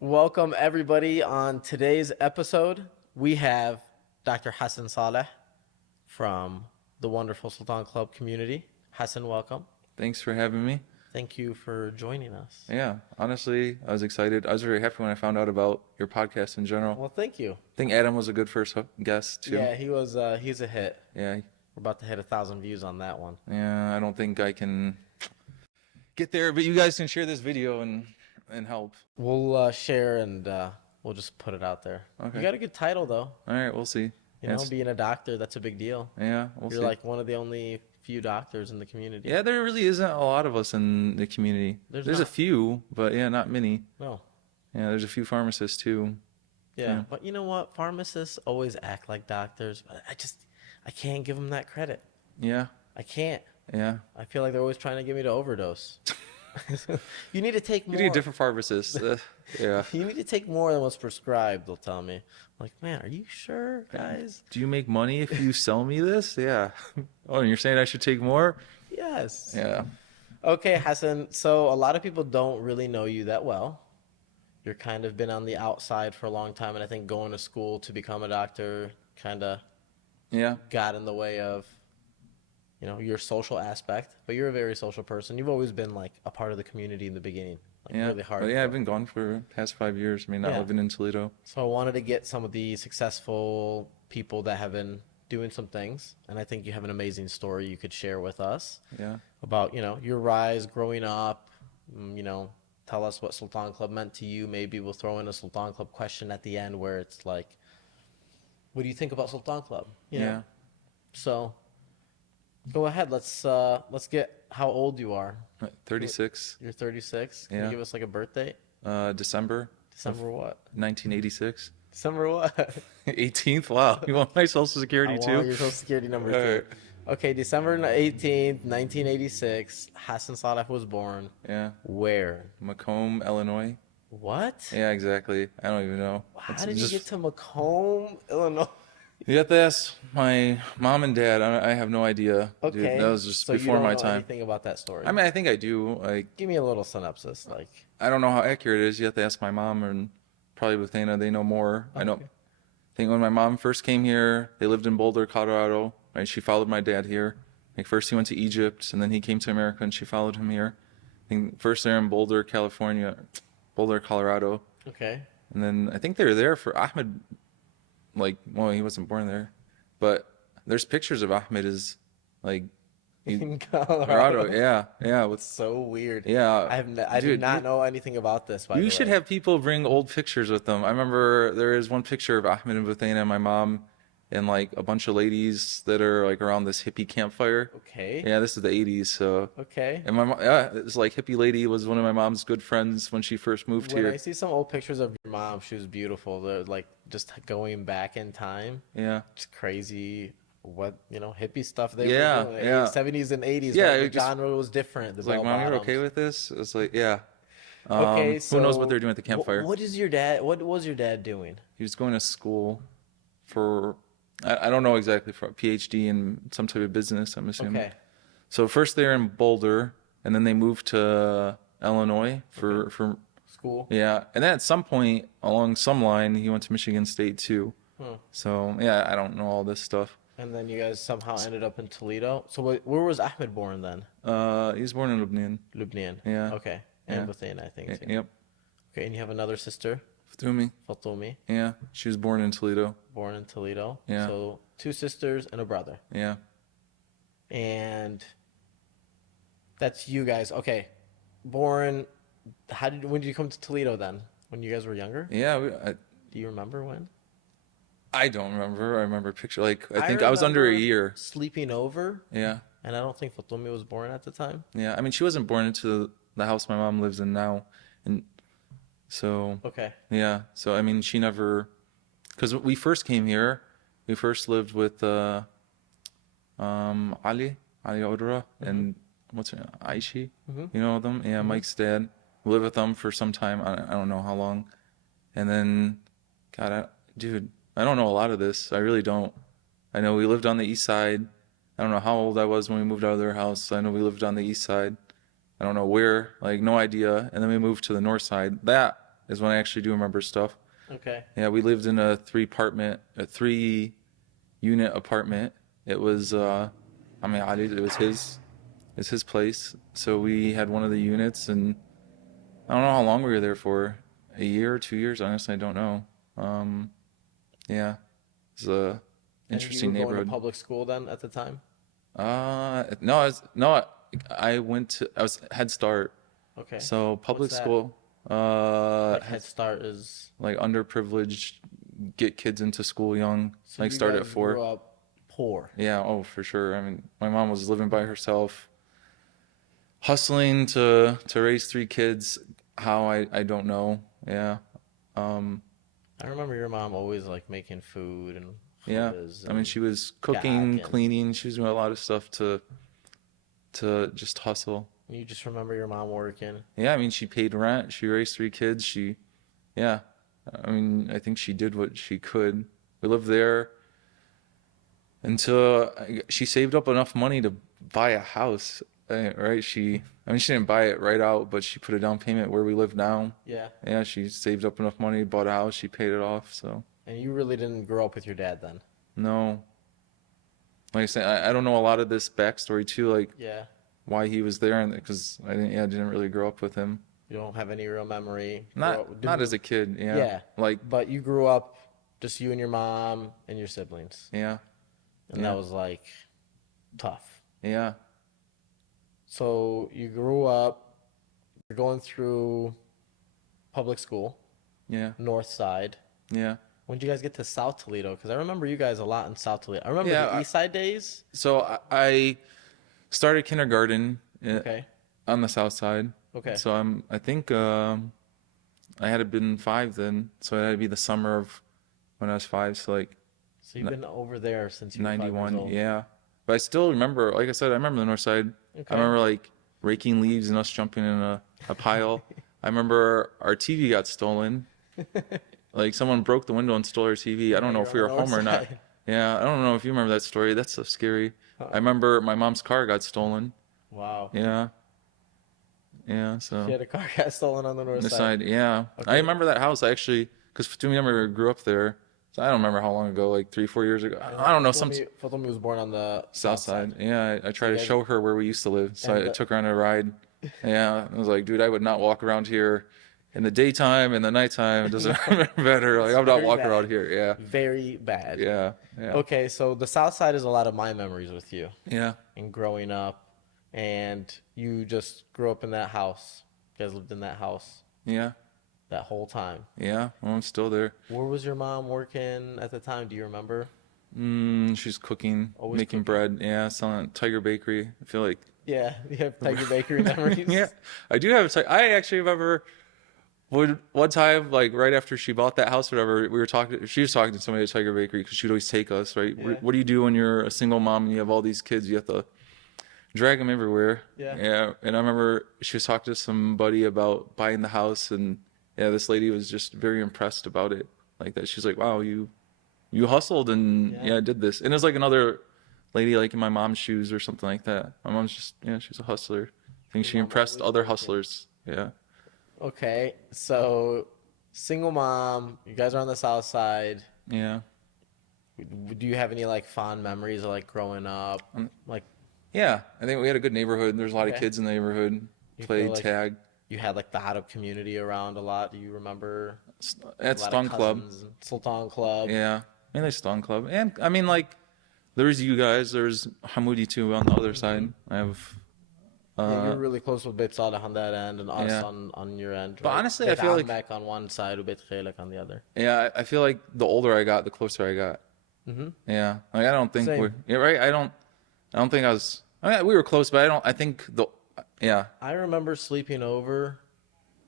Welcome, everybody. On today's episode, we have Dr. Hassan Saleh from the wonderful Sultan Club community. Hassan, welcome. Thanks for having me. Thank you for joining us. Yeah, honestly, I was excited. I was very happy when I found out about your podcast in general. Well, thank you. I think Adam was a good first guest too. Yeah, he's a hit. Yeah, We're about to hit 1,000 views on that one. yeah. I don't think I can get there, but you guys can share this video and help. We'll share and we'll just put it out there. Okay. You got a good title, though. All right, we'll see. You know, being a doctor, that's a big deal. Yeah, we'll You're see. like one of the only few doctors in the community. Yeah, there really isn't a lot of us in the community. There's a not. few, but yeah, not many. No. Yeah, there's a few pharmacists too. Yeah, but you know what? Pharmacists always act like doctors, but I can't give them that credit. Yeah, I can't. yeah. I feel like they're always trying to get me to overdose. You need to take You more. need different pharmacists. Yeah. You need to take more than what's prescribed, they'll tell me. I'm like, man, are you sure, guys? Do you make money if you sell me this? Yeah. Oh, and you're saying I should take more? Yes. Yeah. Okay, Hassan. So a lot of people don't really know you that well. You're kind of been on the outside for a long time, and I think going to school to become a doctor kind of Yeah. got in the way of your social aspect, but you're a very social person. You've always been like a part of the community in the beginning, like Yeah. really hard. But yeah, I've been gone for the past 5 years. I mean, not Yeah. living in Toledo. So I wanted to get some of the successful people that have been doing some things, and I think you have an amazing story you could share with us Yeah. about, your rise growing up, tell us what Sultan Club meant to you. Maybe we'll throw in a Sultan Club question at the end where it's like, what do you think about Sultan Club? You know? Yeah. So go ahead. Let's get how old you are. 36. You're 36. Can Yeah. you give us like a birth date? December December what? 1986. December what? 18th. Wow. You want my social security I too? want your social security number All too. right. Okay, December 18th, 1986. Hassan Saleh was born. Yeah. Where? Macomb, Illinois. What? Yeah, exactly. I don't even know. How did you get to Macomb, Illinois? You have to ask my mom and dad. I have no idea. Dude, Okay. that was just So before you don't my know time. anything about that story. I mean, I think I do. Like, Give me a little synopsis. Like, I don't know how accurate it is. You have to ask my mom and probably with Dana. They know more. I know. Okay. I think when my mom first came here, they lived in Boulder, Colorado. Right, she followed my dad here. Like first he went to Egypt, and then he came to America, and she followed him here. I think first they're in Boulder, California, Boulder, Colorado, okay. and then I think they were there for Ahmed. Like, well, he wasn't born there, but there's pictures of Ahmed as like In Colorado. Yeah, yeah, with So weird. yeah. I do Dude, not know anything about this, by the you way. should have people bring old pictures with them. I remember there is one picture of Ahmed and Buthana and my mom and like a bunch of ladies that are like around this hippie campfire. Okay. Yeah, this is the 80s, so. Okay. And my mom, yeah, this like hippie lady was one of my mom's good friends when she first moved When here. I see some old pictures of your mom, she was beautiful. They're like just going back in time. Yeah. It's crazy what, hippie stuff they Yeah, were doing. yeah. 70s and 80s. Yeah, right? it The just- genre was different. The It's like, bell Mom, you're bottoms. okay with this? It's like, yeah. Okay, so who knows what they're doing at the campfire? What was your dad doing? He was going to school for, I don't know exactly, for a PhD in some type of business, I'm assuming. Okay. So first they're in Boulder, and then they moved to Illinois for School? yeah, and then at some point along some line he went to Michigan State too. So yeah, I don't know all this stuff. And then you guys somehow ended up in Toledo. So where was Ahmed born then? He was born in Lebanon. Lebanon. Yeah. Okay. And Yeah. Bethany, I think. too. Yep, Okay, and you have another sister, Fatumi. Fatumi, Yeah, she was born in Toledo. born in Toledo. Yeah. So two sisters and a brother. Yeah, And that's you guys. Okay. Born when did you come to Toledo then? When you guys were younger? yeah. Do you remember when? I don't remember. I remember a picture. Like I think I was under a remember year. Sleeping over, Yeah, and I don't think Fatumi was born at the time. yeah. I mean, she wasn't born into the house my mom lives in now, and so Okay. yeah. So I mean, she never, because we first came here, we first lived with Ali Odra and what's her name? Aishi. You know them? Yeah, Mike's dad. We lived with them for some time. I don't know how long, and then, God, dude, I don't know a lot of this. I really don't. I know we lived on the east side. I don't know how old I was when we moved out of their house. I know we lived on the east side. I don't know where, like no idea. And then we moved to the north side. That is when I actually do remember stuff. Okay. Yeah, we lived in a 3-unit apartment. It was, I mean, it was his place. So we had one of the units, and I don't know how long we were there for. A year or 2 years, honestly, I don't know. Yeah, it's a And you interesting were going to neighborhood. public school then at the time? No, I went to, I was Head Start. Okay. So What's public that? school, Like Head Start is. like underprivileged, get kids into school young, So like you start at guys grew 4. up poor. Yeah, oh, for sure. I mean, my mom was living by herself, hustling to raise 3 kids. How I don't know. Yeah. Um, I remember your mom always like making food and yeah. khubz I mean, and she was cooking, gag, and cleaning. She was doing a lot of stuff to just hustle. you just remember your mom working. Yeah, I mean, she paid rent. She raised 3 kids. Yeah. I mean, I think she did what she could. We lived there until she saved up enough money to buy a house, right? I mean, she didn't buy it right out, but she put a down payment where we live now. Yeah. Yeah, she saved up enough money, bought a house, she paid it off. So, And you really didn't grow up with your dad then? no. Like I said, I don't know a lot of this backstory too, like Yeah. why he was there, and because I didn't really grow up with him. You don't have any real memory. Not as a kid, yeah. Yeah. Like, But you grew up just you and your mom and your siblings. yeah, And yeah, that was like tough. yeah, So you grew up, you're going through public school, yeah, north side. yeah. When did you guys get to South Toledo? Because I remember you guys a lot in South Toledo. I remember Yeah, the East Side days. so I started kindergarten Okay. on the south side. Okay. So I think I had been 5 then, so it had to be the summer of when I was 5, so like So you've been over there since you were 5 years 91, old. yeah. But I still remember, like I said, I remember the north side. I Okay. remember like raking leaves and us jumping in a pile. I remember our TV got stolen. Like someone broke the window and stole our TV. I don't know You're if on we the were north home or not. side. Yeah, I don't know if you remember that story. That's so scary. I Uh-uh. remember my mom's car got stolen. Wow. Yeah, yeah. She So had a car got stolen on the north this side. side, yeah. I Okay. remember that house actually, because to me, I remember grew up there. So I don't remember how long ago, like 3, 4 years ago. I don't know, some Fatumi was born on the south south side. side. Yeah, I tried you to guys show her where we used to live. So and I took her on a ride. Yeah, I was like, dude, I would not walk around here in the daytime, in the nighttime. It doesn't matter. Like, it's I'm not very walking bad. around here. Yeah, Very bad. yeah, yeah, Okay, so the south side is a lot of my memories with you yeah, and growing up, and you just grew up in that house. You guys lived in that house yeah, that whole time. yeah. Well, I'm still there. Where was your mom working at the time? Do you remember? She's cooking, Always making cooking. bread. Yeah, selling at Tiger Bakery. I feel like, Yeah, you have Tiger Bakery memories. yeah, I do have. I actually remember one time, like right after she bought that house, or whatever, we were talking. She was talking to somebody at Tiger Bakery because she'd always take us. Right? Yeah. What do you do when you're a single mom and you have all these kids? You have to drag them everywhere. Yeah. Yeah. And I remember she was talking to somebody about buying the house, and yeah, this lady was just very impressed about it. Like that, she's like, "Wow, you hustled and Yeah. yeah, did this." And it was like another lady, like in my mom's shoes or something like that. My mom's just, yeah, she's a hustler. I think Your she mom impressed always other working. hustlers. Yeah. Okay, so single mom, you guys are on the south side. Yeah. Do you have any like fond memories of like growing up? Like Yeah. I think we had a good neighborhood. There's a lot of Okay. kids in the neighborhood. you feel Played like tag you had like the hot up community around a lot. Do you remember at a lot Stun of Club. cousins and Sultan Club? Yeah. Mainly Stun Club. And I mean, like, there's you guys. There's Hamoudi too on the other side. I have. Yeah, you're really close with Beit Saleh on that end and us Yeah. on your end, But right? honestly, I Beit feel like, Amek on one side, Beit Khailek on the other. yeah, I feel like the older I got, the closer I got. Mm-hmm. Yeah. Like, I don't think Same. we're, yeah, right? I don't think I was, I mean, we were close, but I think yeah. I remember sleeping over,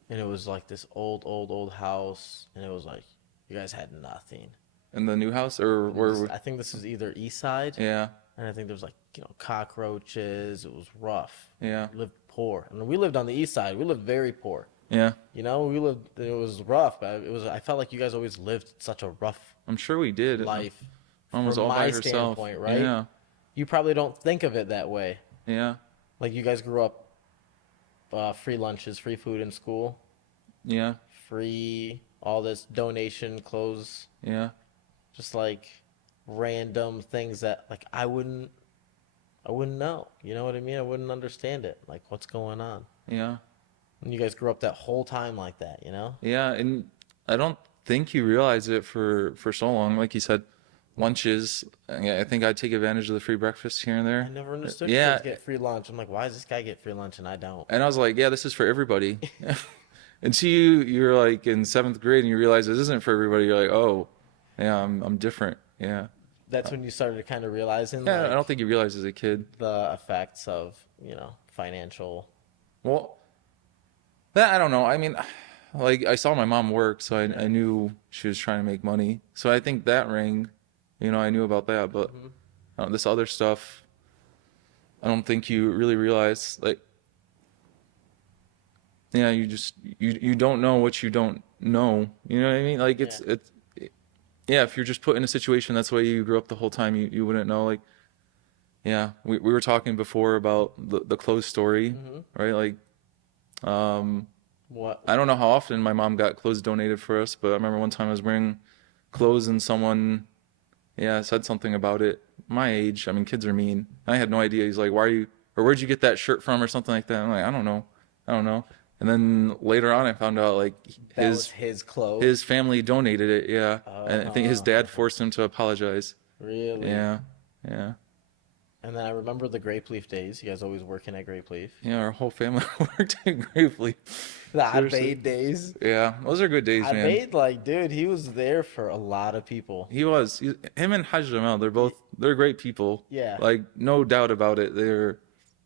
and it was like this old house, and it was like you guys had nothing. In the new house or And where, I think this is either East Side, yeah, and I think there was like cockroaches. It was rough. yeah, We lived poor, and we lived on the East Side. We lived very poor. yeah. You know, we lived. It was rough, but it was. I felt like you guys always lived such a rough I'm sure we did. life. Mom was from all by my herself. standpoint, right? Yeah, You probably don't think of it that way. yeah, Like you guys grew up free lunches, free food in school, yeah, free, all this donation clothes, Yeah. just like random things that like I wouldn't know. You know what I mean? I wouldn't understand it. Like what's going on? Yeah. And you guys grew up that whole time like that, you know? Yeah, and I don't think you realize it for so long. Like you said, lunches. I think I take advantage of the free breakfast here and I there. never understood Yeah, kids get free lunch. I'm like, why does this guy get free lunch and I don't? and I was like, yeah, this is for everybody. Until you're like in seventh grade and you realize this isn't for everybody. You're like, oh, yeah, I'm different. Yeah, That's when you started kind of realizing yeah. I like don't think you realize as a kid. the effects of, financial. Well, that I don't know. I mean, like I saw my mom work, so I knew she was trying to make money. So I think that rang. I knew about that, but this other stuff, I don't think you really realize. Like, yeah, you don't know what you don't know. You know what I mean? Like Yeah. yeah. If you're just put in a situation that's the way you grew up the whole time, you wouldn't know. Like, yeah, we were talking before about the clothes story, right? Like, What? I don't know how often my mom got clothes donated for us, but I remember one time I was wearing clothes and someone, yeah, said something about it. My age, I mean, kids are mean. I had no idea. He's like, "Why are you?" Or "Where'd you get that shirt from?" Or something like that. I'm like, "I don't know, I don't know." And then later on, I found out like That was his clothes? his family donated it. Yeah, and I think his dad forced him to apologize. Really? Yeah, yeah, And then I remember the Grape Leaf days. You guys always working at Grape Leaf. yeah. Our whole family worked at Gravely. The Seriously. Abaid days. Yeah, those are good days, man. Abaid, like, dude, he was there for a lot of people. He was. Him and Haj Jamal, they're great people. Yeah. Like, no doubt about it.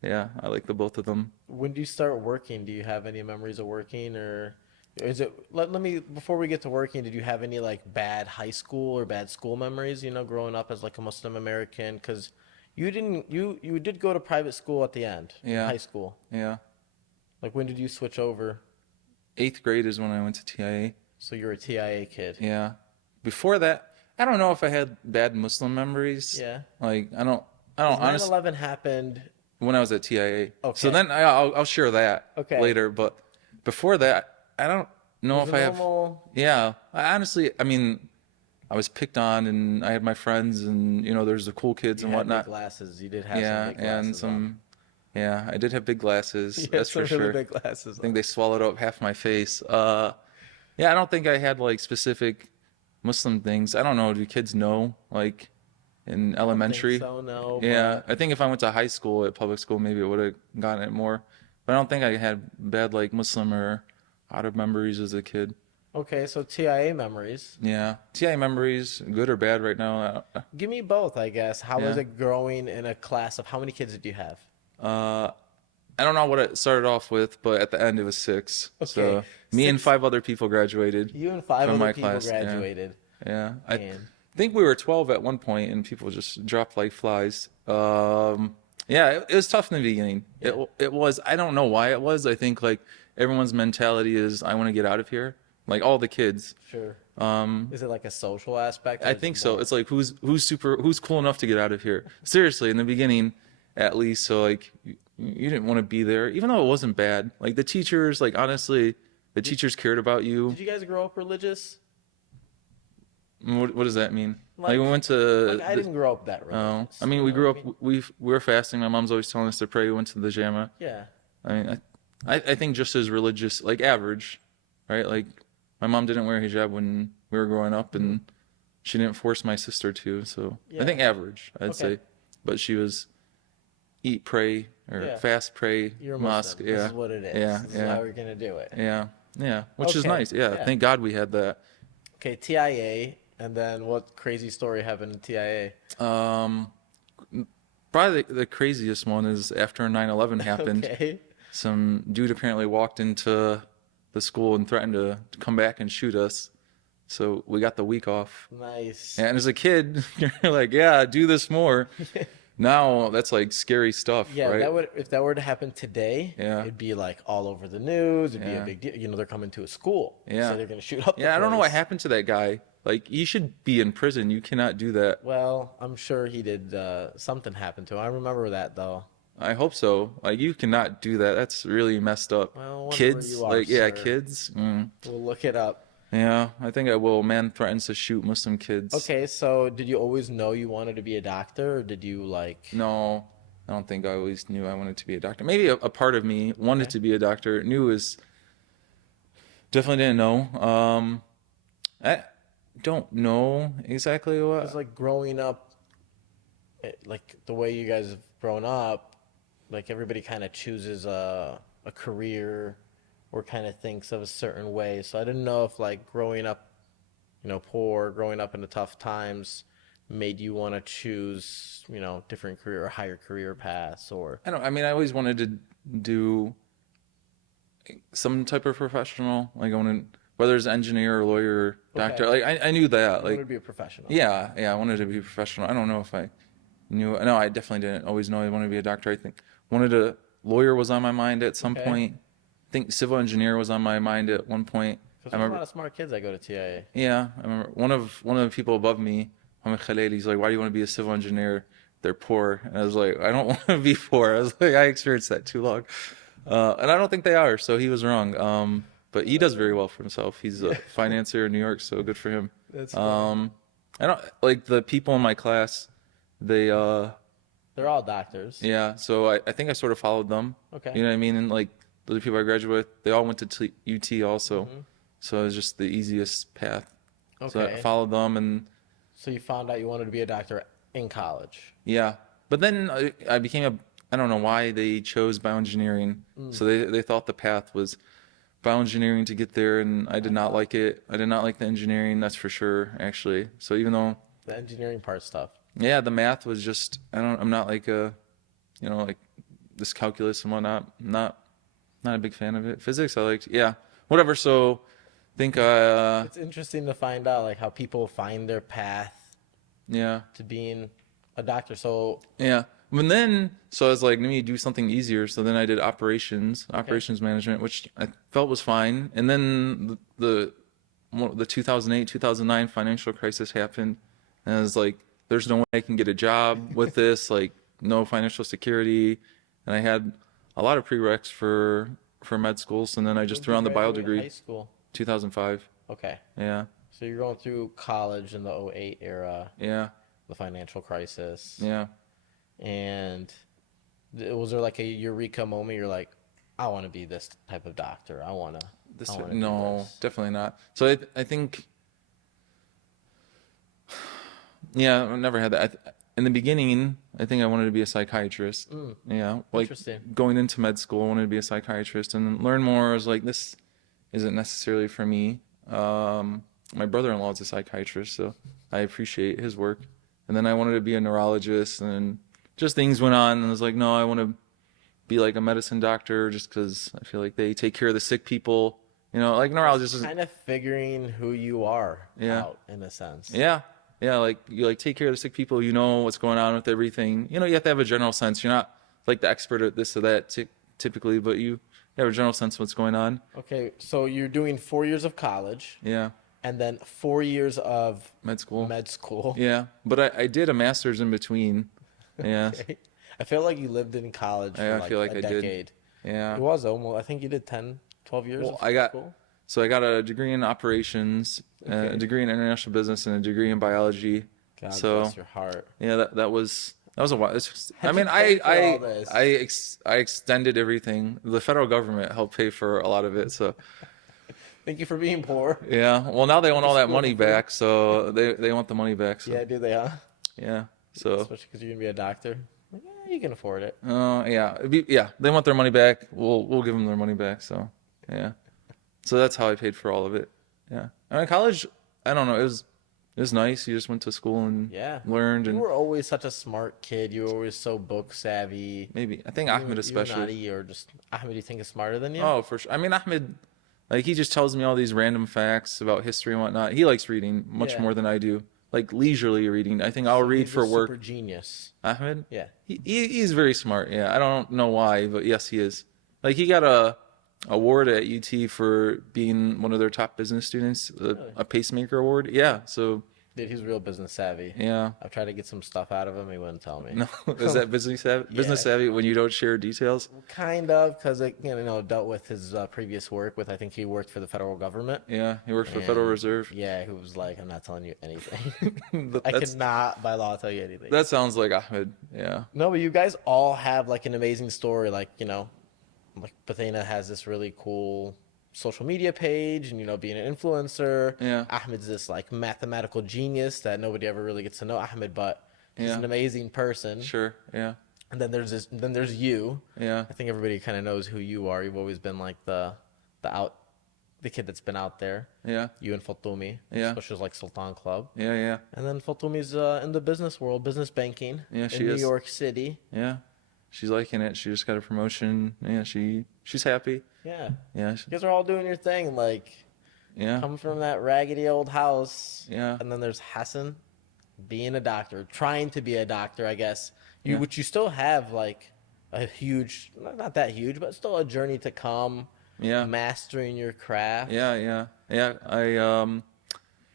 Yeah, I like the both of them. When do you start working? Do you have any memories of working, or is it? Let me before we get to working. Did you have any like bad high school or bad school memories? Growing up as like a Muslim American, because you didn't you did go to private school at the end, Yeah. high school. Yeah. Like when did you switch over? 8th grade is when I went to TIA. So you're a TIA kid. Yeah. Before that, I don't know if I had bad Muslim memories. Yeah. Like, I don't honestly, 9/11 happened. when I was at TIA. Okay. So then I'll share that Okay. later. But before that, I don't know Was if it I have. normal? Yeah. I mean, I was picked on and I had my friends and, there's the cool kids You and had whatnot. big glasses. You did have Yeah, some big and glasses on. yeah, I did have big glasses. You had That's some for really sure. big glasses I think on. they swallowed up half my face. Yeah, I don't think I had like specific Muslim things. I don't know. Do kids know like in I don't think elementary? so, no. Yeah, But I think if I went to high school at public school, maybe it would have gotten it more. But I don't think I had bad like Muslim or out of memories as a kid. okay, so TIA memories. Yeah, TI memories, good or bad right now. Give me both, I guess. How was Yeah. it growing in a class of how many kids did you have? Uh, I don't know what it started off with, but at the end it was 6. So Okay, me and 6. 5 other people graduated You and five from other my people class. Yeah, graduated. yeah. I And think we were 12 at one point, and people just dropped like flies. Yeah, it was tough in the beginning. It was. I don't know why it was. I think like everyone's mentality is, I want to get out of here. Like all the kids. sure. Is it like a social aspect? Or I is it think so. more- It's like who's cool enough to get out of here. Seriously, in the beginning, at least. So like you didn't want to be there, even though it wasn't bad. Like the teachers, like honestly, the teachers cared about you. Did you guys grow up religious? What does that mean? Like, Like- we went to. Like I didn't grow up that Oh, religious. I mean, you we know grew what up. I mean? We were fasting. My mom's always telling us to pray. We went to the jama. Yeah. I mean, I think just as religious, like average, right? Like my mom didn't wear hijab when we were growing up, and she didn't force my sister to. So I Yeah. think average, I'd Okay. say. But she was eat, pray, or Yeah. fast, pray, You're a mosque. Muslim. Yeah, This is what it is. Yeah, This is yeah. how we're gonna do it. yeah. Which is Okay, nice. Yeah, yeah. thank God we had that. Okay, TIA, and then what crazy story happened in TIA? Probably the craziest one is after 9/11 happened. Okay. Some dude apparently walked into the school and threatened to come back and shoot us. So we got the week off. Nice. And as a kid, you're like, yeah, do this more. Now that's like scary stuff, Yeah, right? that would if that were to happen today, Yeah. it'd be like all over the news. It'd be a Yeah. big deal. They're coming to a school. Yeah. So they're gonna shoot up. Yeah, the I don't know what place. happened to that guy. Like, he should be in prison. You cannot do that. Well, I'm sure he did. Something happened to him. I remember that though. I hope so. Like you cannot do that. That's really messed up. Well, I wonder where Kids, you are, like yeah, sir. kids. Mm. We'll look it up. Yeah, I think I will. Man threatens to shoot Muslim kids. Okay, so did you always know you wanted to be a doctor, or did you like? No, I don't think I always knew I wanted to be a doctor. Maybe a part of me wanted Okay, to be a doctor. Knew was definitely didn't know. I don't know exactly because what. like growing up, like the way you guys have grown up, like everybody kind of chooses a career or kind of thinks of a certain way. So I didn't know if like growing up, poor, growing up in the tough times made you want to choose, different career or higher career paths or I don't. I mean, I always wanted to do some type of professional. Like I wanted, whether it's engineer or lawyer, or doctor. okay, Like I knew that. you wanted Like to be a professional. yeah, I wanted to be a professional. I don't know if I knew. No, I definitely didn't always know I wanted to be a doctor. I think wanted a lawyer was on my mind at some Okay, point. I think civil engineer was on my mind at one point. because I there's a lot remember. of smart kids that go to TIA. Yeah, I remember one of the people above me, Mohammed Khalil. He's like, "Why do you want to be a civil engineer? They're poor." And I was like, "I don't want to be poor." I was like, "I experienced that too long," and I don't think they are. So he was wrong. But he does very well for himself. He's a Yeah, financier in New York, so good for him. that's funny. Um, I don't like the people in my class. They They're all doctors. yeah. So I think I sort of followed them. Okay. You know what I mean? And like the people I graduated with, they all went to UT also. Hmm. So it was just the easiest path. So I Okay. followed them and So you found out you wanted to be a doctor in college. yeah. But then I became a, I don't know why they chose bioengineering. Mm. So they thought the path was bioengineering to get there, and I did not like it. I did not like the engineering, that's for sure, actually. So even though, The engineering part stuff. yeah, the math was just, I'm not like a, like this calculus and whatnot. Not a big fan of it. Physics, I liked, yeah, whatever. So I think, It's interesting to find out like how people find their path yeah. to being a doctor. So, Yeah. And then, so I was like, let me do something easier. So then I did okay. operations management, which I felt was fine. And then the 2008, 2009 financial crisis happened. And I was like, there's no way I can get a job with this, like no financial security. And I had a lot of prereqs for med schools. And then I just When did threw you on the bio graduate high degree, school? 2005. Okay. Yeah. So you're going through college in the '08 era, Yeah. the financial crisis. Yeah. And was there like a eureka moment? You're like, I want to be this type of doctor. I This, want to do no, this. definitely not. So I think, yeah, I never had that. In the beginning, I think I wanted to be a psychiatrist. Mm, Yeah, like interesting. going into med school, I wanted to be a psychiatrist and learn more. I was like, this isn't necessarily for me. My brother-in-law is a psychiatrist, so I appreciate his work. And then I wanted to be a neurologist, and just things went on, and I was like, no, I want to be like a medicine doctor, just because I feel like they take care of the sick people. Like Just neurologist is, kind of figuring who you are yeah. out in a sense. Yeah. Yeah, like you like take care of the sick people, you know what's going on with everything. You have to have a general sense. You're not like the expert at this or that typically, but you have a general sense of what's going on. Okay, so you're doing 4 years of college Yeah, and then 4 years of med school. med school. Yeah, but I did a master's in between. Yeah, Okay. I feel like you lived in college for I like feel a like I did. decade. It Yeah. was almost, I think you did 10, 12 years Well, of I got school. so I got a degree in operations, a Okay. degree in international business, and a degree in biology. God So bless your heart. yeah, that was a while. I How'd you mean, pay for all this? I extended everything. The federal government helped pay for a lot of it. So Thank you for being poor. yeah. Well, now they Went want to all that school for money free. back. So they want the money back. So Yeah, do they, huh? yeah. So Especially because you're gonna be a doctor. Like, yeah, you can afford it. yeah, yeah. They want their money back. We'll give them their money back. So yeah. So that's how I paid for all of it. Yeah. I mean, college. I don't know. It was nice. You just went to school and Yeah. learned You and were always such a smart kid. You were always so book savvy. maybe I think You, Ahmed you and especially. Adi, or just Ahmed, you think is smarter than you? Oh, for sure. I mean, Ahmed, like he just tells me all these random facts about history and whatnot. He likes reading much Yeah. more than I do. Like leisurely reading. I think I'll So read he's a for super work. genius. Ahmed, Yeah. he's very smart. Yeah, I don't know why, but yes, he is. Like he got a award at UT for being one of their top business students, Really? a pacemaker award. Yeah, so Dude, he's real business savvy. Yeah. I've tried to get some stuff out of him. He wouldn't tell me. No, is that business savvy? Yeah, Business savvy when you don't share details? kind of, because it dealt with his previous work with. I think he worked for the federal government, Yeah, he works for Federal and Reserve. yeah, he was like, "I'm not telling you anything. But I cannot by law tell you anything." that sounds like Ahmed. Yeah. No, but you guys all have like an amazing story. Like like Bethana has this really cool social media page, and being an influencer. Yeah. Ahmed's this like mathematical genius that nobody ever really gets to know Ahmed, but he's Yeah. an amazing person. Sure. Yeah. And then there's you. Yeah. I think everybody kind of knows who you are. You've always been like the kid that's been out there. Yeah. You and Fatumi, Yeah. which is like Sultan Club. Yeah. Yeah. And then Fatumi's in the business world, business banking Yeah, in she New is. York City. Yeah. She's liking it. She just got a promotion. Yeah, she's happy. Yeah. Yeah. You guys are all doing your thing, like Yeah. coming from that raggedy old house. Yeah. And then there's Hassan being a doctor, trying to be a doctor, I guess. Yeah. Which you still have like a huge, not that huge, but still a journey to come. Yeah. Mastering your craft. Yeah. Yeah. Yeah. I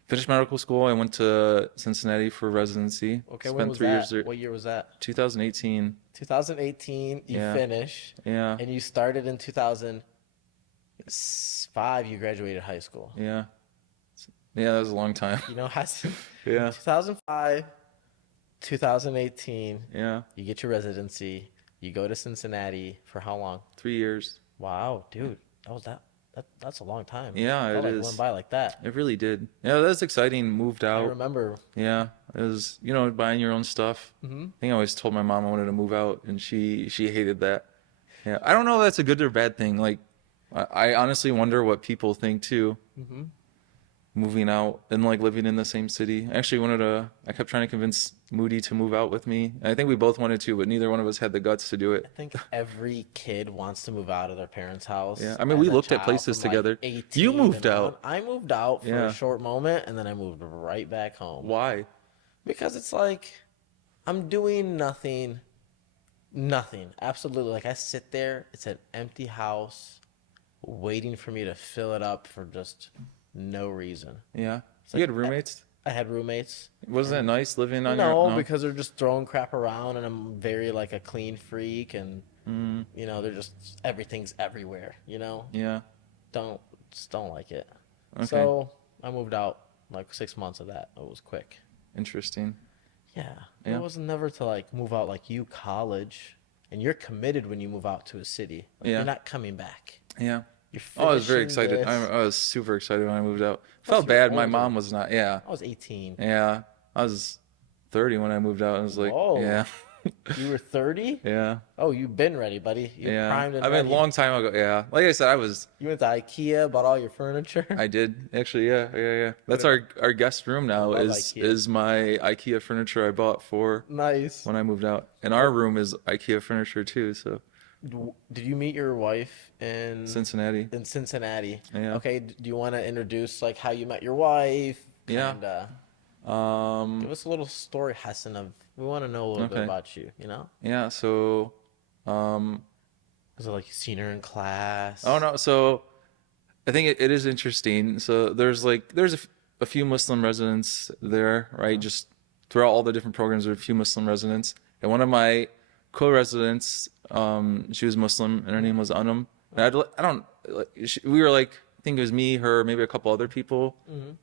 finished medical school. I went to Cincinnati for residency. Okay, Spent when was 3 years that? there. What year was that? 2018. 2018, you Yeah. finish, Yeah. and you started in 2005, you graduated high school. Yeah. Yeah, that was a long time. Hassan, Yeah. 2005, 2018, Yeah. you get your residency, you go to Cincinnati for how long? 3 years. Wow, dude, that's a long time. Yeah, Felt it like is. It went by like that. It really did. Yeah, that's exciting. Moved I out. remember. Yeah, it was, buying your own stuff. Mm-hmm. I think I always told my mom I wanted to move out, and she hated that. Yeah, I don't know if that's a good or bad thing. Like, I honestly wonder what people think too. Mm-hmm. Moving out and like living in the same city. I kept trying to convince Moody to move out with me. I think we both wanted to, but neither one of us had the guts to do it. I think every kid wants to move out of their parents' house. Yeah, I mean, as we a looked at child places from, together. 18 You moved and on. out. I moved out for Yeah. a short moment, and then I moved right back home. Why? Because it's like I'm doing nothing. Nothing. Absolutely. Like I sit there, it's an empty house, waiting for me to fill it up for just no reason. Yeah. It's You like had roommates? I had roommates. Wasn't that nice living on your No, own? because they're just throwing crap around, and I'm very like a clean freak, and Mm, they're just everything's everywhere. yeah. Just don't like it. Okay. So I moved out like 6 months of that. It was quick. Interesting. Yeah. Yeah. It was never to like move out like you college, and you're committed when you move out to a city. Like, Yeah. You're not coming back. Yeah. You're Oh, I was very finishing excited. this. I was super excited when I moved out. Plus Felt you were bad. My older. mom was not. Yeah. I was 18. Yeah. I was 30 when I moved out. I was like, Whoa. yeah. You were 30? Yeah. Oh, you've been ready, buddy. You're Yeah. primed and I mean, ready. long time ago. Yeah. Like I said, You went to IKEA, bought all your furniture. I did actually. Yeah. Yeah. Yeah. That's our guest room now. love Is IKEA. is my IKEA furniture I bought for Nice. when I moved out, and our room is IKEA furniture too. So Did you meet your wife in Cincinnati. Cincinnati? Yeah. Okay. Do you want to introduce like how you met your wife? Yeah. Kinda. Um. Give us a little story, Hassan. We want to know a little bit Okay. about you. Yeah. So. Is it like you seen her in class? Oh no. So I think it is interesting. So there's a few Muslim residents there, right? Just throughout all the different programs, there are a few Muslim residents. And one of my co-residents, she was Muslim, and her name was Anam. And I don't. We were like, I think it was me, her, maybe a couple other people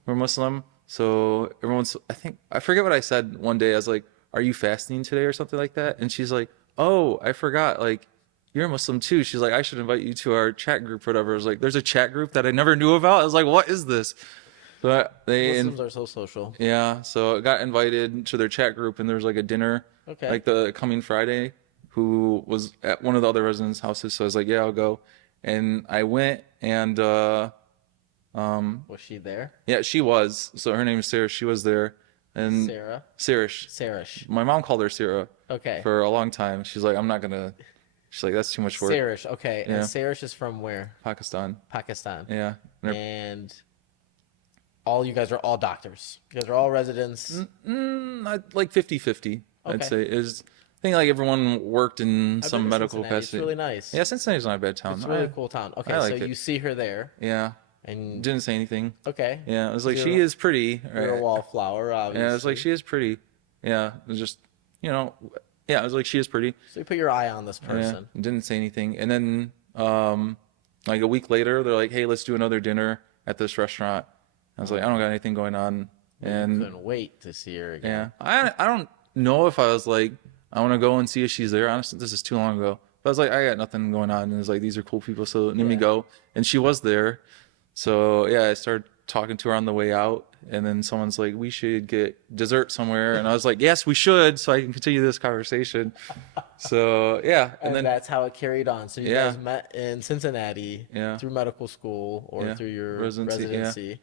were Muslim. So I forget what I said one day. I was like, "Are you fasting today?" or something like that. And she's like, "Oh, I forgot. Like, you're a Muslim too." She's like, "I should invite you to our chat group or whatever." I was like, "There's a chat group that I never knew about." I was like, "What is this?" So Muslims are so social. yeah, so I got invited to their chat group, and there was like a dinner, Okay. like the coming Friday, who was at one of the other residents' houses. So I was like, "Yeah, I'll go," and I went, and Was she there? yeah, she was. So her name is Sarah. She was there, and Sarah. Sirish. Sarish. My mom called her Sarah Okay. for a long time. She's like, "I'm not gonna." She's like, "That's too much work." Sarish. Okay. Yeah. And Sarish is from where? Pakistan. Pakistan. Yeah. And And all you guys are all doctors. You guys are all residents. like 50-50, I'd Okay. say. I think like everyone worked in I've been some to medical Cincinnati. It's capacity. really nice. Yeah, Cincinnati's not a bad town. It's a really cool town. Okay, I like so it. you see her there, Yeah. And Didn't say anything. okay, Yeah, I was like, you're she is pretty, you're a right? wallflower, Yeah, I was like, obviously. she is pretty. Yeah, it was just, you know, yeah, I was like, she is pretty. So you put your eye on this Yeah, person. didn't say anything. And then, like a week later, they're like, hey, let's do another dinner at this restaurant. I was like, I don't got anything going on. But you And couldn't wait to see her yeah, again. I don't know if I was like, I want to go and see if she's there. Honestly, this is too long ago. But I was like, I got nothing going on. And it was like, these are cool people, so let me Yeah. go. And she was there. So yeah, I started talking to her on the way out. And then someone's like, we should get dessert somewhere. And I was like, yes, we should, so I can continue this conversation. So yeah, and And then that's how it carried on. So you yeah, guys met in Cincinnati yeah, through medical school or yeah, through your residency, yeah. residency.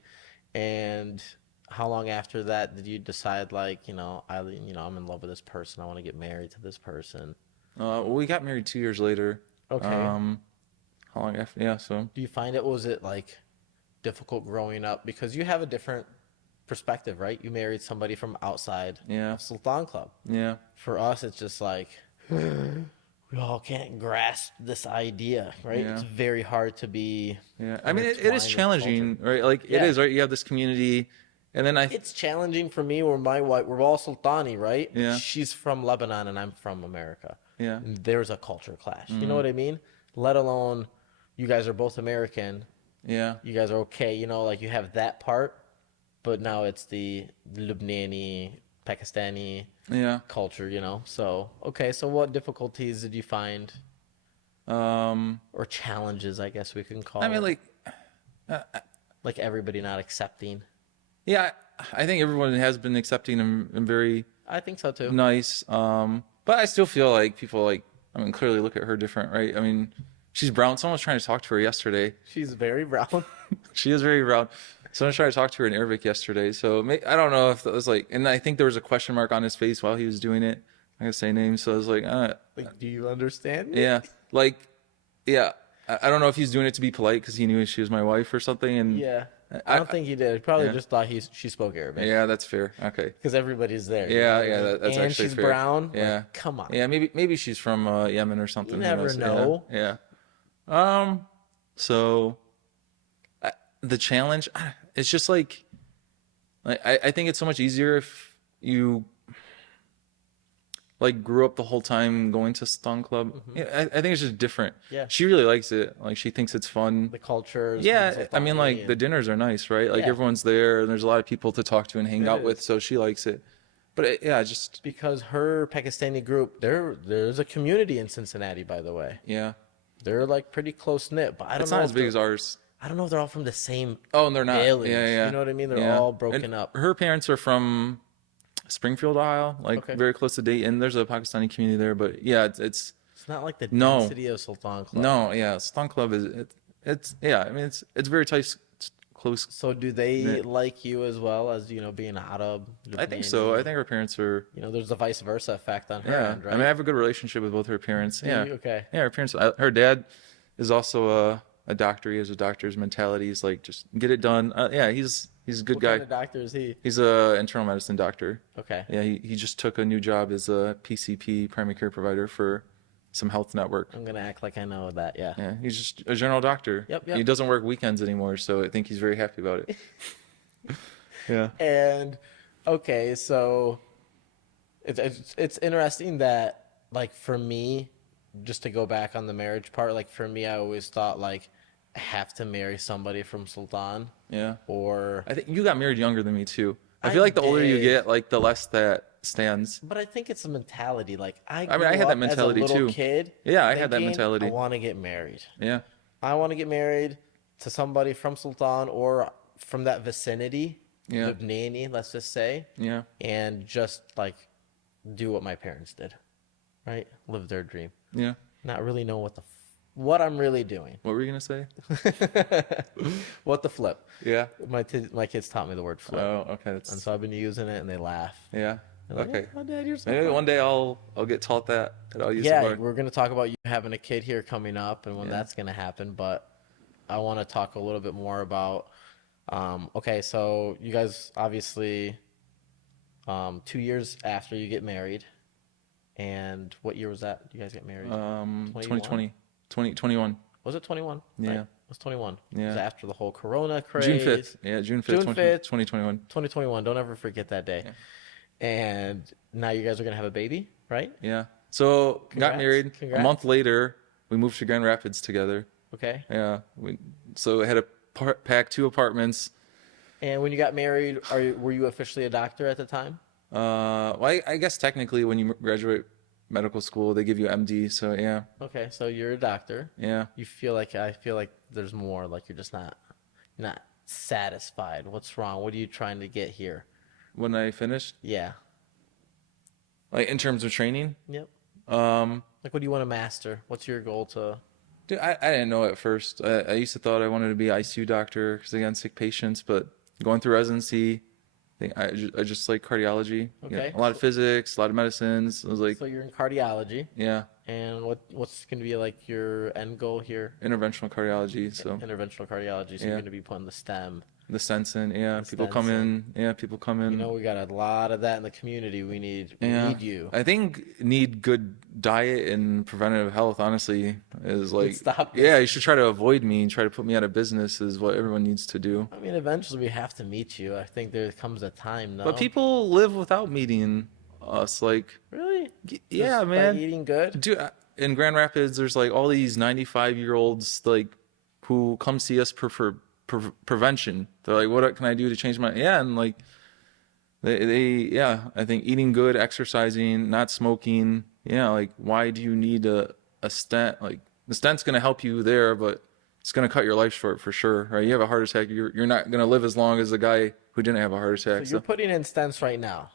And how long after that did you decide like, I'm in love with this person. I want to get married to this person? Well, we got married 2 years later. Okay. Um, how long after? Yeah, so Do you find it was it like difficult growing up because you have a different perspective, right? You married somebody from outside yeah, of Sultan Club. yeah, For us, it's just like we all can't grasp this idea, right? It's yeah. very hard to be Yeah, I mean, it is intertwined with culture. challenging, right? Like it Yeah, is, right? You have this community, and then it's challenging for me where my wife, we're all Sultani, right? But yeah, she's from Lebanon and I'm from America. yeah, And there's a culture clash. You know mm, what I mean? Let alone you guys are both American. yeah, You guys are okay. Like you have that part, but now it's the Lebanese, Pakistani yeah. culture. So, okay, so what difficulties did you find or challenges, I guess we can I call mean, it? like, uh, Like everybody not accepting. yeah, I think everyone has been accepting and very I think so too. nice. But I still feel like people like, I mean, clearly look at her different, right? I mean, she's brown. Someone was trying to talk to her yesterday. She's very brown. She is very brown. Someone tried to talk to her in Arabic yesterday. So I don't know if that was like, and I think there was a question mark on his face while he was doing it. I'm gonna say names. So I was like, Like, do you understand me? yeah, like, yeah. I don't know if he's doing it to be polite because he knew she was my wife or something. And Yeah. I don't think he did. He probably yeah, just thought she spoke Arabic yeah, that's fair. Okay. because everybody's there. Yeah, What I yeah, mean? that's And actually she's fair. brown. Yeah, Like, come on. yeah. Maybe she's from Yemen or You something. Who never knows? know. Yeah, yeah. So the challenge, it's just like I think it's so much easier if you like grew up the whole time going to Stone Club. Yeah, I think it's just different. Yeah. She really likes it. Like she thinks it's fun. The cultures. Yeah, I mean, like the and dinners are nice, right? Like yeah, everyone's there, and there's a lot of people to talk to and hang it out with, is. so she likes it. But yeah, just Because her Pakistani group, there's a community in Cincinnati, by the way. yeah, They're like pretty close knit, but it's not as big as ours. I don't know if they're all from the same Oh, and they're not. village. Yeah, yeah, You know what I mean? They're yeah. all And broken up. her parents are from Springfield, Ohio, like Okay. very close to Dayton. There's a Pakistani community there, but yeah, it's It's not like the no, density of Sultan Club. no, yeah. Stone Club is it's yeah. I mean, it's very tight, close. So do they knit. like you as well as, being Arab, I think so. I Lebanese? think her parents are. There's a vice versa effect on her Yeah, end, I right? mean, I have a good relationship with both her parents. Do Yeah, you? Okay. yeah. Her parents. Her dad is also a doctor. He has a doctor's mentality. He's like, just get it done. Yeah, he's a good What guy. kind of doctor is he? He's a internal medicine doctor. Okay. Yeah, he just took a new job as a PCP, primary care provider for some health network. I'm gonna act like I know that. Yeah. Yeah, he's just a general doctor. Yep, yep. He doesn't work weekends anymore, so I think he's very happy about it. Yeah. And okay, so it's interesting that like for me, just to go back on the marriage part, like for me, I always thought like I have to marry somebody from Sultan Yeah. or I think you got married younger than me too. I I feel like the older you did. get, like the less that stands. but I think it's a mentality. Like I I mean, I grew had that up mentality as a little too. kid. Yeah, I had that thinking, mentality. I want to get married. Yeah. I want to get married to somebody from Sultan or from that vicinity, Yeah. Lebanese, let's just say, Yeah. and just like do what my parents did, right? Live their dream. Yeah. Not really know what I'm really doing. What were you gonna say? What the flip? Yeah. My kids taught me the word flip, Oh, okay. and That's so I've been using it, and they laugh. yeah. They're like, Okay. "Oh, Dad, you're so Maybe funny." one day I'll get taught that and I'll use it Yeah, more. we're gonna talk about you having a kid here coming up, and when Yeah. that's gonna happen. But I want to talk a little bit more about. Okay, so you guys obviously, 2 years after you get married, and what year was that? You guys get married? 2020, 2021. Was it 21? Yeah. Right. was 21. It was Yeah. after the whole Corona June craze. 5th. Yeah, June 5th, June 5th, 2021. 2021. Don't ever forget that day. Yeah. And now you guys are gonna have a baby, right? Yeah. So got Congrats. married. A Congrats. month later, we moved to Grand Rapids together. Okay. Yeah. So I had to pack 2 apartments. And when you got married, were you officially a doctor at the time? Well, I guess technically when you graduate medical school, they give you MD. So yeah, Okay, so you're a doctor. yeah. You feel like I feel like there's more. Like you're not satisfied. What's wrong? What are you trying to get here? When I finished, Yeah. like in terms of training, Yep. um, Like, what do you want to master? What's your goal to? dude, I didn't know at first. I used to thought I wanted to be ICU doctor because I got sick patients, but going through residency, I just like cardiology. Okay. A lot of physics, a lot of medicines. I was like, So you're in cardiology, yeah, and what's going to be like your end goal here? interventional cardiology. So Interventional cardiology. So yeah, you're going to be putting the stem. the Stenson. Yeah, The people come Stenson. in. Yeah, people come in. You know, we got a lot of that in the community. We Yeah, need you. I think need good diet and preventative health. Honestly, is like Stop this. yeah, you should try to avoid me and try to put me out of business is what everyone needs to do. I mean, eventually we have to meet you. I think there comes a time, no? But people live without meeting us. Like Really? yeah, Just by man. eating good? Dude, in Grand Rapids, there's like all these 95-year-olds like who come see us for prevention. They're like, what can I do to change my yeah, and like they yeah, I think eating good, exercising, not smoking. Yeah, like why do you need a stent? Like the stent's gonna help you there, but it's gonna cut your life short for sure. Right? You have a heart attack, you're not gonna live as long as the guy who didn't have a heart So attack. you're So putting in stents right now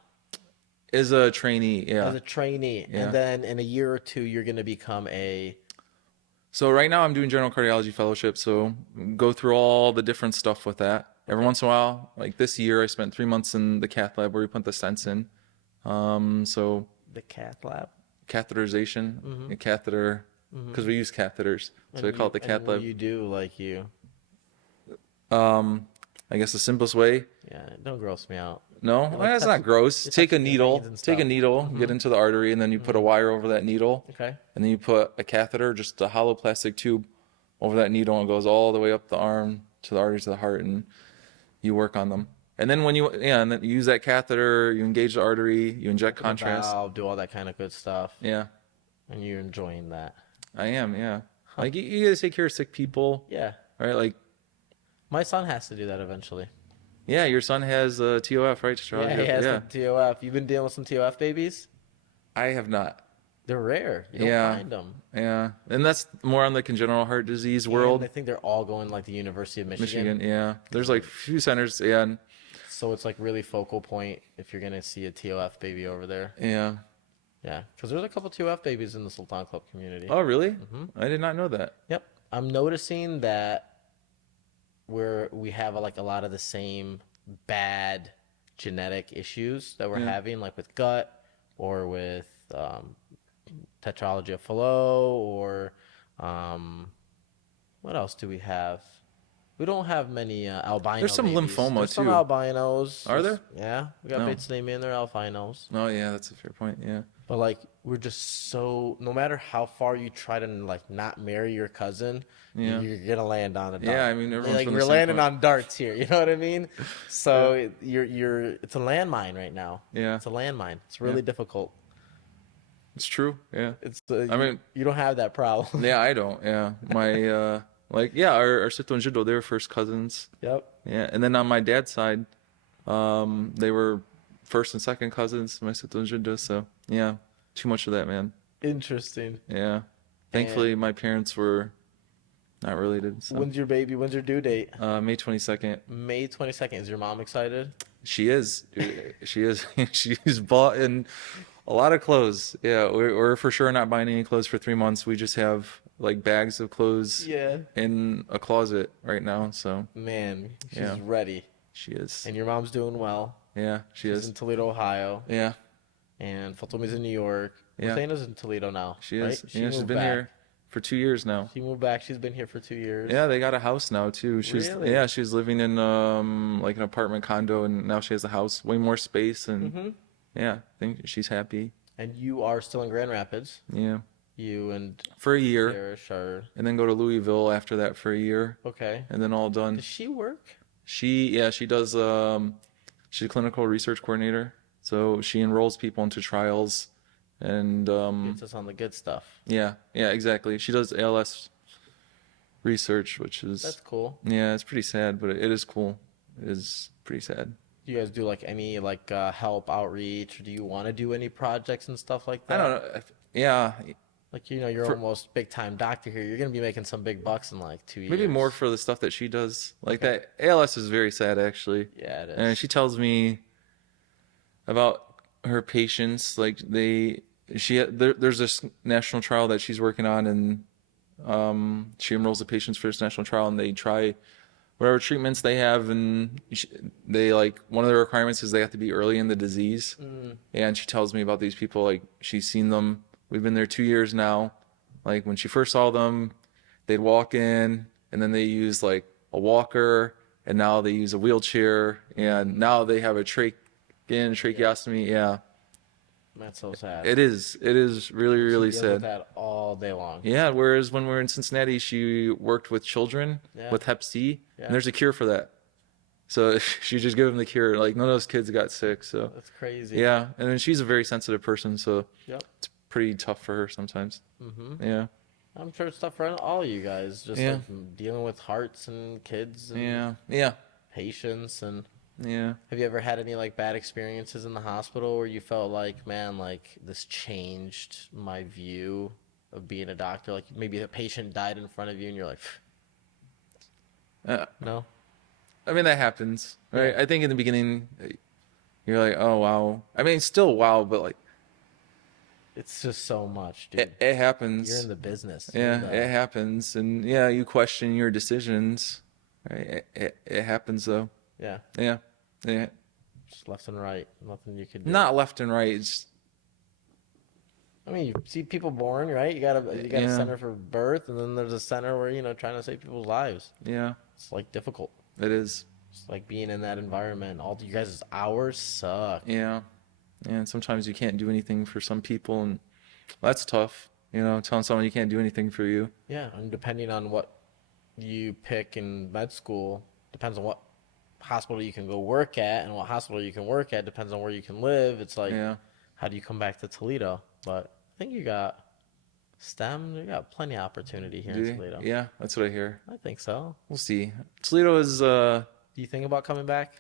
as a trainee, yeah. as a trainee, Yeah. and then in a year or two you're going to become a So right now I'm doing general cardiology fellowship, so go through all the different stuff with that. Every once in a while, like this year, I spent 3 months in the cath lab where we put the stents in. So the cath lab. catheterization, a catheter, because we use catheters, so we call it the cath What lab. do you do like you? I guess the simplest way. Yeah, don't gross me out. No, like that's touch- not gross. you're Take a touching the needle, veins and take a stuff. needle, get into the artery, and then you put a wire over that needle, Okay. and then you put a catheter, just a hollow plastic tube, over that needle, and it goes all the way up the arm to the arteries of the heart, and you work on them. And then and then you use that catheter, you engage the artery, you inject The contrast. valve, do all that kind of good stuff, Yeah, and you're enjoying that. I am. Yeah, like you gotta take care of sick people, Yeah. right? Like, My son has to do that eventually. yeah, your son has TOF, right? Yeah, he has the TOF. You've been dealing with some TOF babies? I have not. They're rare. You don't Yeah. find them. Yeah, and that's more on the congenital heart disease And world. I think they're all going like the University of Michigan, yeah. There's like few centers, yeah, So it's like really focal point if you're gonna see a TOF baby over there. yeah. Yeah, because there's a couple TOF babies in the Sultan Club community. Oh, really? I did not know that. Yep, I'm noticing that we have like a lot of the same bad genetic issues that we're Yeah. having, like with gut or with tetralogy of Fallot, or what else do we have? We don't have many albino. There's some babies. lymphoma, There's some too. albinos. Are there? Yeah, we got No. Bates in there, albinos. Oh, yeah, that's a fair point. Yeah. But like we're just so, no matter how far you try to like not marry your cousin, Yeah. you're gonna land on a dart. Yeah, I mean, everyone's like from the you're same landing point. on darts here. You know what I mean? So you're it's a landmine right now. Yeah. It's a landmine. It's really difficult. It's true. Yeah. It's I mean, you don't have that problem. yeah, I don't. Yeah. My like yeah, our Sito and Jindo, they were first cousins. Yep. Yeah. And then on my dad's side, they were first and second cousins, my Sito and Jindo, so yeah. Too much of that, man. Interesting. Yeah. Thankfully my parents were not related. So When's your baby? When's your due date? May 22nd. May 22nd. Is your mom excited? She is. Dude. She is. She's bought in a lot of clothes. Yeah, we're for sure not buying any clothes for 3 months. We just have like bags of clothes Yeah. in a closet right now. So Man, she's Yeah. ready. she is. And your mom's doing well. Yeah, she She's is. in Toledo, Ohio. Yeah, And Fatomi's in New York. Yeah. Husseina's in Toledo now. she right? is. Yeah, she's moved been back. here for 2 years now. She moved back. She's been here for 2 years. Yeah, they got a house now too. She's Really? yeah, she's living in like an apartment condo, and now she has a house, way more space, and yeah, I think she's happy. And you are still in Grand Rapids. Yeah, You and for a year, Cherish are and then go to Louisville after that for a year, okay. and then all done. Does she work? She does she's a clinical research coordinator. So she enrolls people into trials and Gets us on the good stuff. yeah, exactly. She does ALS research, which That's is cool. yeah, it's pretty sad, but it is cool. It is pretty sad. Do you guys do like any like help outreach, or do you want to do any projects and stuff like I don't that? know. Yeah, Like you're for almost big time doctor here. You're gonna be making some big bucks in like 2 years. maybe more for the stuff that she does. Like Okay. that ALS is very sad actually. Yeah, it And is. she tells me about her patients like there's this national trial that she's working on and she enrolls the patients for this national trial and they try whatever treatments they have and they like one of the requirements is they have to be early in the disease. And she tells me about these people like she's seen them. We've been there 2 years now. Like when she first saw them, they'd walk in and then they use like a walker and now they use a wheelchair and now they have a tracheostomy. Yeah, That's so sad. it is really She really deals with sad. that all day long. Yeah, whereas when we were in Cincinnati, she worked with children Yeah. with Hep C, Yeah. and there's a cure for that. So she just gave them the cure. Like none of those kids got sick. So That's crazy. yeah, and then she's a very sensitive person, so Yep. it's pretty tough for her sometimes. Yeah, I'm sure it's tough for all you guys, just Yeah. like dealing with hearts and kids and yeah. patients. And Yeah. have you ever had any like bad experiences in the hospital where you felt like, man, like this changed my view of being a doctor? Like maybe a patient died in front of you and you're like, Uh, no? I mean that happens, right? Yeah. I think in the beginning, you're like, oh wow. I mean, still wow, but like It's just so much, dude. it happens. You're in the business. You're Yeah, in the- it happens, and yeah, you question your decisions. Right? It happens though. yeah, Yeah, yeah. just left and right. Nothing you could do. Not left and right. It's, I mean, you see people born, right? You got a Yeah. center for birth, and then there's a center where trying to save people's lives. yeah, It's like difficult. it is. It's like being in that environment. All you guys' hours suck. Yeah, and sometimes you can't do anything for some people, and that's tough. Telling someone you can't do anything for you. Yeah, and depending on what you pick in med school, depends on what hospital you can go work at, and what hospital you can work at depends on where you can live. It's like, Yeah, how do you come back to Toledo? But I think you got STEM. You got plenty of opportunity here do in you? Toledo. Yeah, that's what I hear. I think so. We'll see. Toledo is Do you think about coming back?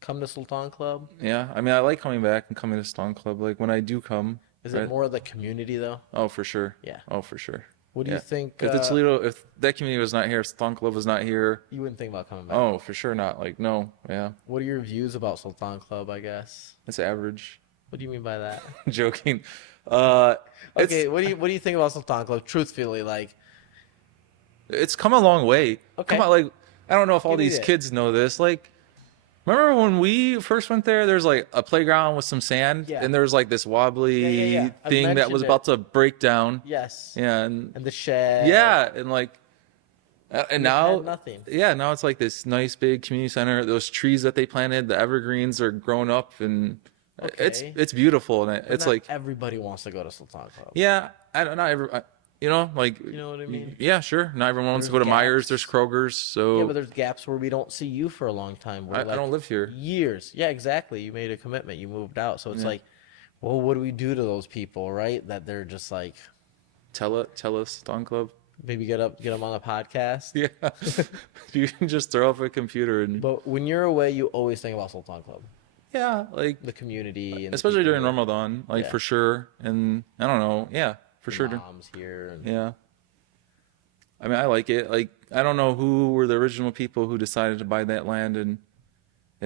Come to Sultan Club? yeah. I mean, I like coming back and coming to Stone Club. Like when I do come. Is it right? more of the community though? Oh, for sure. Yeah. Oh, for sure. What do Yeah. you think? If that community was not here, if Stone Club was not here, You wouldn't think about coming back. oh, for sure not. Like, no, yeah, What are your views about Sultan Club? I guess. it's average. What do you mean by that? Joking. Uh, Okay, what do you think about Sultan Club? Truthfully, like, it's come a long way. Okay. Come on, like I don't know if all Give me these that. kids know this. Like, remember when we first went there? There's like a playground with some sand, Yeah. and there was like this wobbly Yeah. I thing that mentioned was it. about to break down. yes. Yeah, and And the shed. yeah, and like, and We've now had nothing. yeah, now it's like this nice big community center. Those trees that they planted, the evergreens are grown up, and Okay. it's beautiful, and And it's not like everybody wants to go to Sultan Club. yeah, I don't know like You know what I mean? yeah, sure. Not everyone wants to go There's to Myers. gaps. There's Kroger's, so Yeah, but there's gaps where we don't see you for a long time. Where, I don't live here. Years. Yeah, exactly. You made a commitment. You moved out. So it's Yeah. like, well, what do we do to those people, right? That they're just like, Tell us, Dawn Club. maybe get them on a podcast. Yeah, you can just throw up a computer and But when you're away, you always think about Sultan Club, yeah, like the community, and the especially people during Ramadan, like Yeah. for sure. And I don't know, yeah, for the sure. moms here. And, Yeah. I mean, I like it. Like, I don't know who were the original people who decided to buy that land and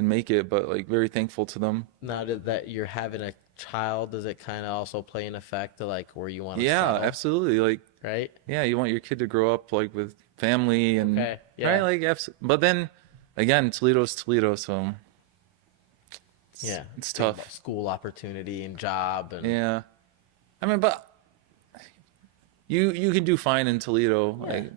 make it, but like very thankful to them. Now that you're having a child, does it kind of also play an effect to like where you want to Yeah, settle, absolutely. Like, right? yeah, you want your kid to grow up like with family and Okay, yeah. right, like, but then again, Toledo's Toledo, so Yeah, it's think about tough. school opportunity and job and Yeah, I mean, but you can do fine in Toledo. Yeah. Like,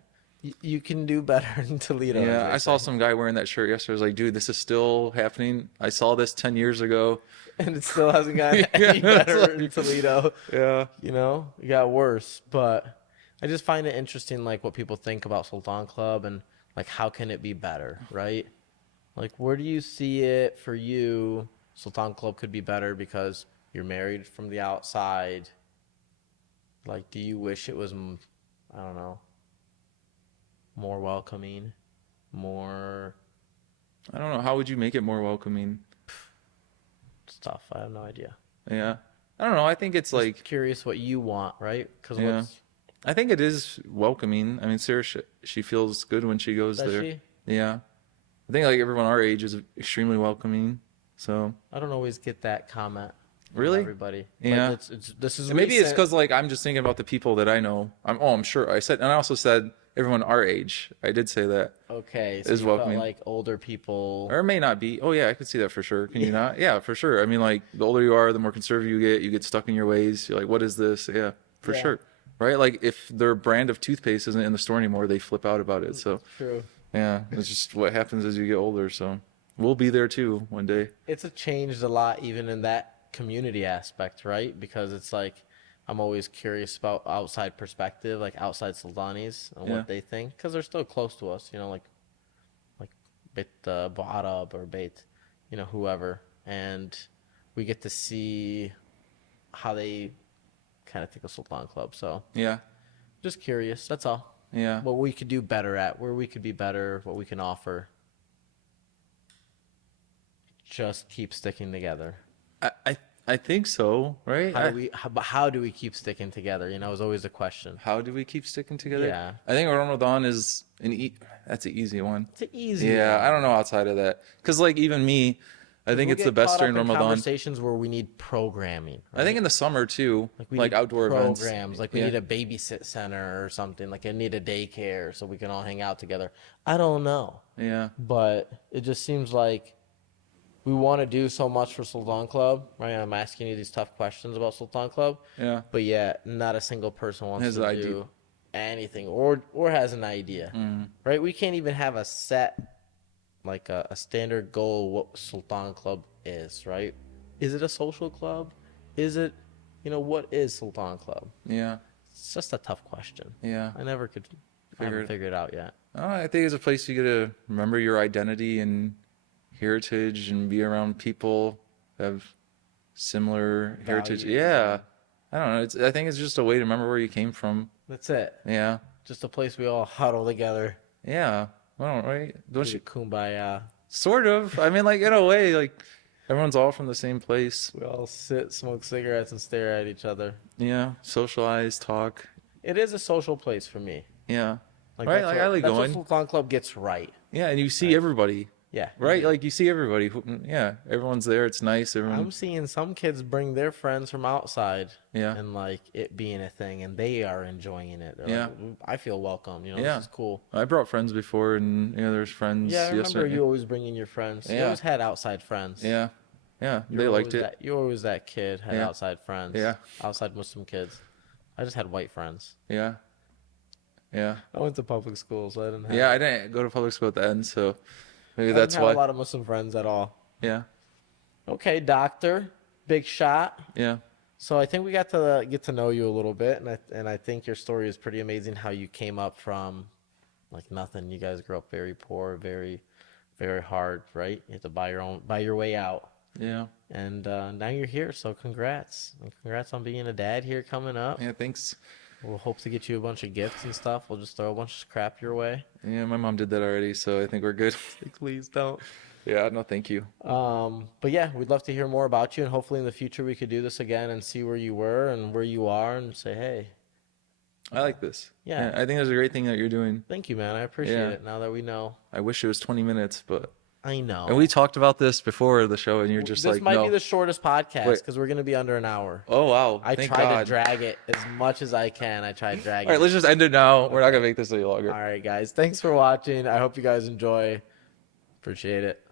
You can do better in Toledo. as Yeah, they I saw say. some guy wearing that shirt yesterday. I was like, dude, this is still happening. I saw this 10 years ago. And it still hasn't gotten Yeah, any it's better in like, Toledo. yeah. You know, it got worse. But I just find it interesting, like what people think about Sultan Club and like how can it be better, right? Like, where do you see it for you? Sultan Club could be better because you're married from the outside. Like, do you wish it was, I don't know, more welcoming, more I don't know. How would you make it more welcoming? stuff? I have no idea. Yeah. I don't know. I think it's Just like, curious what you want, right? Because yeah. what's I think it is welcoming. I mean, Sarah, she feels good when she goes does there. she? Yeah. I think like everyone our age is extremely welcoming. So, I don't always get that comment from really? everybody. Yeah. But it's this is And maybe it's recent. because like I'm just thinking about the people that I know. I'm sure I said, and I also said everyone our age. I did say that Okay, so is you felt welcoming, like older people. or it may not be. Oh yeah, I could see that for sure. Can you not? Yeah, for sure. I mean, like the older you are, the more conservative you get stuck in your ways. You're like, what is this? Yeah, for Yeah. sure. Right? Like if their brand of toothpaste isn't in the store anymore, they flip out about it. So True. yeah, it's just what happens as you get older. So we'll be there too one day. It's changed a lot even in that community aspect, right? Because it's like I'm always curious about outside perspective, like outside Sultanis and Yeah. what they think, because they're still close to us, you know, like Beit Arab or Beit, you know, whoever, and we get to see how they kind of think of Sultan Club. So Yeah, just curious, that's all. yeah. What we could do better at, where we could be better, what we can offer. Just keep sticking together. I think so. Right? But how do we keep sticking together? You know, is always the question. How do we keep sticking together? Yeah. I think Ramadan is that's an easy one. It's an easy Yeah, one. I don't know outside of that. Because, like, even me, I think We'll it's the get best caught during up in Ramadan. conversations where we need programming. I think in the summer, too, we like need outdoor events. programs. Like we Yeah. need a babysit center or something. Like I need a daycare so we can all hang out together. I don't know, Yeah. but it just seems like we want to do so much for Sultan Club, right? I'm asking you these tough questions about Sultan Club, Yeah. but yet not a single person wants Has to an idea. do anything or has an idea, right? We can't even have a set, like a standard goal what Sultan Club is, right? Is it a social club? Is it, you know, what is Sultan Club? Yeah. It's just a tough question. Yeah. I never could I haven't figured it out yet. I think it's a place you get to remember your identity and heritage and be around people that have similar heritage. Values. Yeah. I don't know. I think it's just a way to remember where you came from. That's it. Yeah. Just a place we all huddle together. Yeah. Well, right? Don't Do you? kumbaya. Sort of. I mean, like in a way, like everyone's all from the same place. We all sit, smoke cigarettes, and stare at each other. Yeah. Socialize, talk. It is a social place for me. Yeah. Like Right, that's like, what, I like that's going. what Sultan Club gets right. Yeah, and you see everybody. Yeah. Right? Like you see everybody. Yeah. Everyone's there. It's nice. Everyone. I'm seeing some kids bring their friends from outside. Yeah. And like it being a thing, and they are enjoying it. They're Yeah. like, I feel welcome. You know, Yeah. this is cool. I brought friends before, and there's friends. Yeah, I remember yesterday. you always bringing your friends. You Yeah. always had outside friends. Yeah. Yeah. You They were liked always it. You were always that kid had Yeah. outside friends. Yeah. Outside Muslim kids. I just had white friends. Yeah. Yeah. I went to public school, so I didn't have. Yeah. I didn't go to public school at the end, so maybe I that's didn't have why. a lot of Muslim friends at all. Yeah. Okay, doctor, big shot. Yeah. So I think we got to get to know you a little bit, and I think your story is pretty amazing. How you came up from like nothing. You guys grew up very poor, very, very hard, right? You had to buy your way out, Yeah. and now you're here. So congrats, and congrats on being a dad here coming up. Yeah. Thanks. We'll hope to get you a bunch of gifts and stuff. We'll just throw a bunch of crap your way. Yeah. My mom did that already, so I think we're good. Please don't. Yeah. No, thank you. But yeah, we'd love to hear more about you, and hopefully in the future we could do this again and see where you were and where you are, and say, hey, I like this. Yeah. I think that's a great thing that you're doing. thank you, man. I appreciate Yeah. it. Now that we know, I wish it was 20 minutes, but I know. and we talked about this before the show, and you're just this like, might no. be the shortest podcast Wait. because we're gonna be under an hour. Oh wow! I Thank try God. to drag it as much as I can. I try to drag All right, it. let's just end it now. We're not gonna make this any longer. All right, guys. Thanks for watching. I hope you guys enjoy. Appreciate it.